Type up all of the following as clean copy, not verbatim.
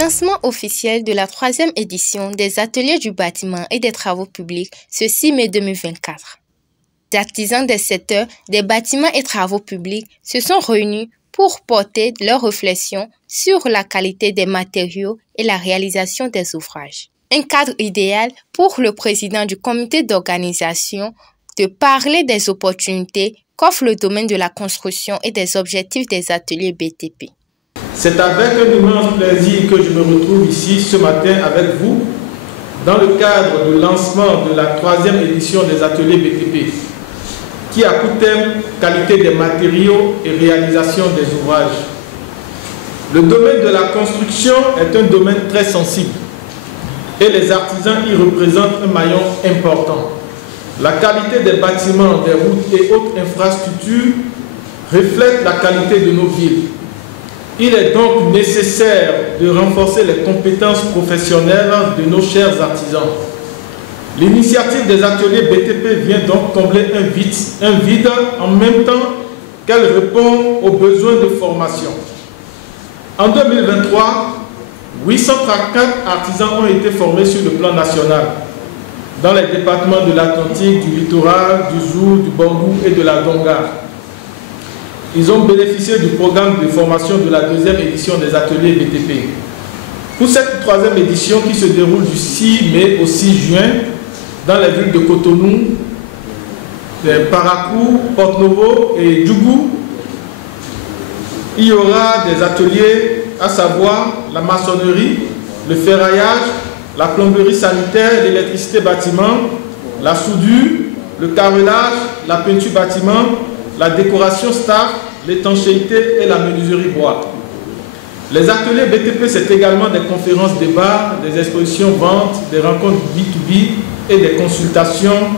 Lancement officiel de la 3e édition des ateliers du bâtiment et des travaux publics ce 6 mai 2024. Les artisans des secteurs des bâtiments et travaux publics se sont réunis pour porter leurs réflexions sur la qualité des matériaux et la réalisation des ouvrages. Un cadre idéal pour le président du comité d'organisation de parler des opportunités qu'offre le domaine de la construction et des objectifs des ateliers BTP. C'est avec un immense plaisir que je me retrouve ici ce matin avec vous dans le cadre du lancement de la 3e édition des ateliers BTP qui a pour thème qualité des matériaux et réalisation des ouvrages. Le domaine de la construction est un domaine très sensible et les artisans y représentent un maillon important. La qualité des bâtiments, des routes et autres infrastructures reflète la qualité de nos villes. Il est donc nécessaire de renforcer les compétences professionnelles de nos chers artisans. L'initiative des ateliers BTP vient donc combler un vide en même temps qu'elle répond aux besoins de formation. En 2023, 834 artisans ont été formés sur le plan national, dans les départements de l'Atlantique, du littoral, du Zour, du Bangou et de la Donga. Ils ont bénéficié du programme de formation de la 2e édition des ateliers BTP. Pour cette 3e édition qui se déroule du 6 mai au 6 juin dans les villes de Cotonou, Parakou, Porto-Novo et Djougou, il y aura des ateliers à savoir la maçonnerie, le ferraillage, la plomberie sanitaire, l'électricité bâtiment, la soudure, le carrelage, la peinture bâtiment, la décoration staff, l'étanchéité et la menuiserie bois. Les ateliers BTP, c'est également des conférences débats, des expositions ventes, des rencontres B2B et des consultations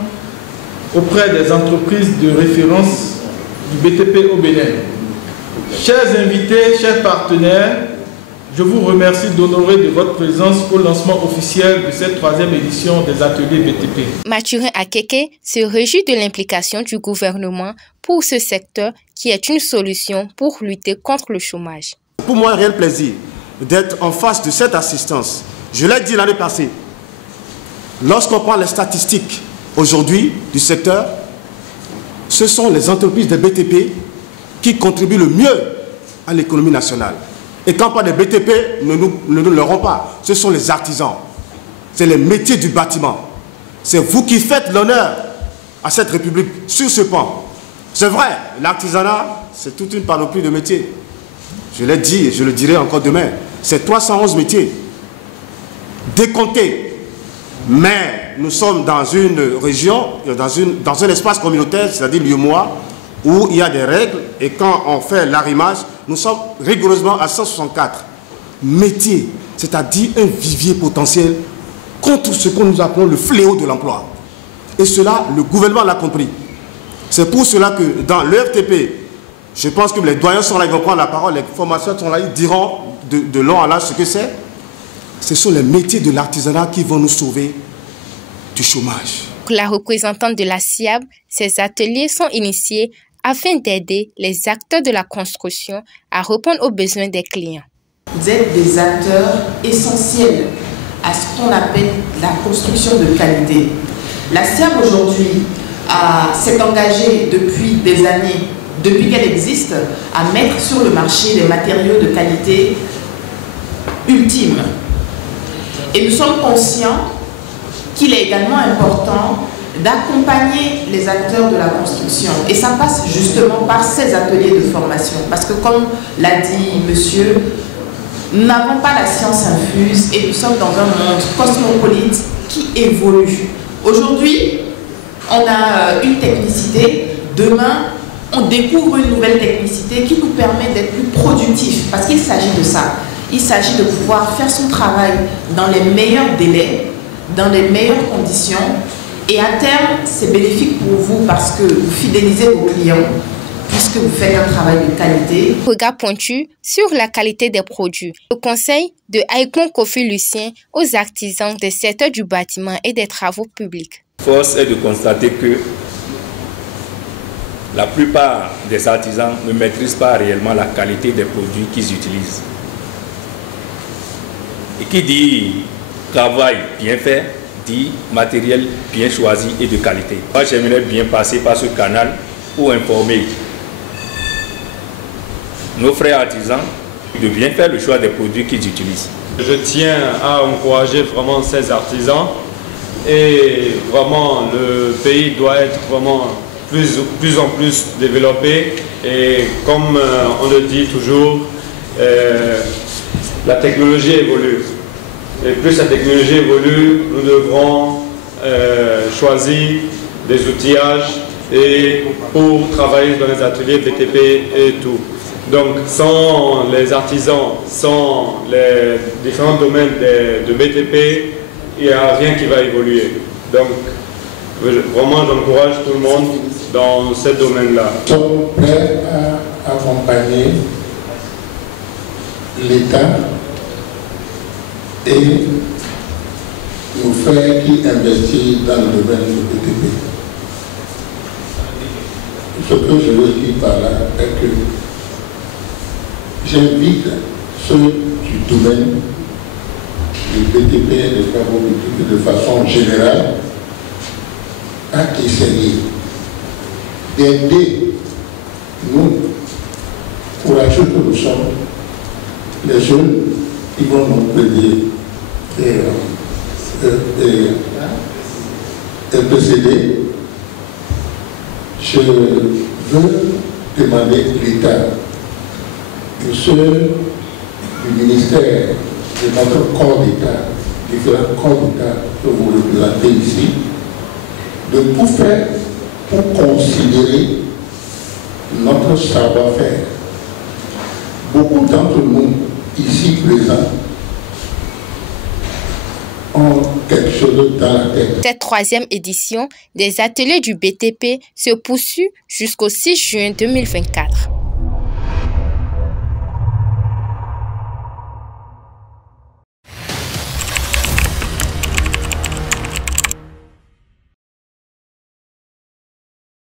auprès des entreprises de référence du BTP au Bénin. Chers invités, chers partenaires, je vous remercie d'honorer de votre présence au lancement officiel de cette 3e édition des ateliers BTP. Mathurin Akeke se réjouit de l'implication du gouvernement pour ce secteur qui est une solution pour lutter contre le chômage. Pour moi, un réel plaisir d'être en face de cette assistance. Je l'ai dit l'année passée, lorsqu'on prend les statistiques aujourd'hui du secteur, ce sont les entreprises de BTP qui contribuent le mieux à l'économie nationale. Et quand on parle de BTP, ne nous l'aurons pas. Ce sont les artisans. C'est les métiers du bâtiment. C'est vous qui faites l'honneur à cette République sur ce pan. C'est vrai, l'artisanat, c'est toute une panoplie de métiers. Je l'ai dit et je le dirai encore demain. C'est 311 métiers. Décomptés. Mais nous sommes dans une région, dans un espace communautaire, c'est-à-dire l'UEMOA, où il y a des règles et quand on fait l'arrimage, nous sommes rigoureusement à 164 métiers, c'est-à-dire un vivier potentiel contre ce que nous appelons le fléau de l'emploi. Et cela, le gouvernement l'a compris. C'est pour cela que dans l'EFTP, je pense que les doyens sont là, ils vont prendre la parole, les formations sont là, ils diront de long à large ce que c'est. Ce sont les métiers de l'artisanat qui vont nous sauver du chômage. Pour la représentante de la SIAB, ces ateliers sont initiés afin d'aider les acteurs de la construction à répondre aux besoins des clients. Vous êtes des acteurs essentiels à ce qu'on appelle la construction de qualité. La SIAB aujourd'hui s'est engagée depuis des années, depuis qu'elle existe, à mettre sur le marché des matériaux de qualité ultime. Et nous sommes conscients qu'il est également important d'accompagner les acteurs de la construction. Et ça passe justement par ces ateliers de formation. Parce que comme l'a dit monsieur, nous n'avons pas la science infuse et nous sommes dans un monde cosmopolite qui évolue. Aujourd'hui, on a une technicité. Demain, on découvre une nouvelle technicité qui nous permet d'être plus productifs. Parce qu'il s'agit de ça. Il s'agit de pouvoir faire son travail dans les meilleurs délais, dans les meilleures conditions. Et à terme, c'est bénéfique pour vous parce que vous fidélisez vos clients, puisque vous faites un travail de qualité. Regard pointu sur la qualité des produits. Le conseil de Aïkon Kofi Lucien aux artisans des secteurs du bâtiment et des travaux publics. Force est de constater que la plupart des artisans ne maîtrisent pas réellement la qualité des produits qu'ils utilisent. Et qui dit travail bien fait, dit matériel bien choisi et de qualité. Moi, j'aimerais bien passer par ce canal pour informer nos frères artisans de bien faire le choix des produits qu'ils utilisent. Je tiens à encourager vraiment ces artisans et vraiment le pays doit être vraiment plus en plus développé et comme on le dit toujours, la technologie évolue. Et plus la technologie évolue, nous devrons choisir des outillages et pour travailler dans les ateliers BTP et tout. Donc sans les artisans, sans les différents domaines de BTP, il n'y a rien qui va évoluer. Donc vraiment j'encourage tout le monde dans ce domaine-là. Nous sommes prêts à accompagner l'État et nous faire qui investit dans le domaine du BTP. Ce que je veux dire par là est que j'invite ceux du domaine du BTP et des travaux publics de façon générale à essayer d'aider nous, courageux que nous sommes, les jeunes qui vont nous plaider et précéder. Je veux demander l'État, que ceux du ministère, de notre corps d'État, différents corps d'État que vous représentez ici, de tout faire pour considérer notre savoir-faire. Beaucoup d'entre nous, ici présents, ont quelque chose dans la tête. Cette troisième édition des ateliers du BTP se poursuit jusqu'au 6 juin 2024.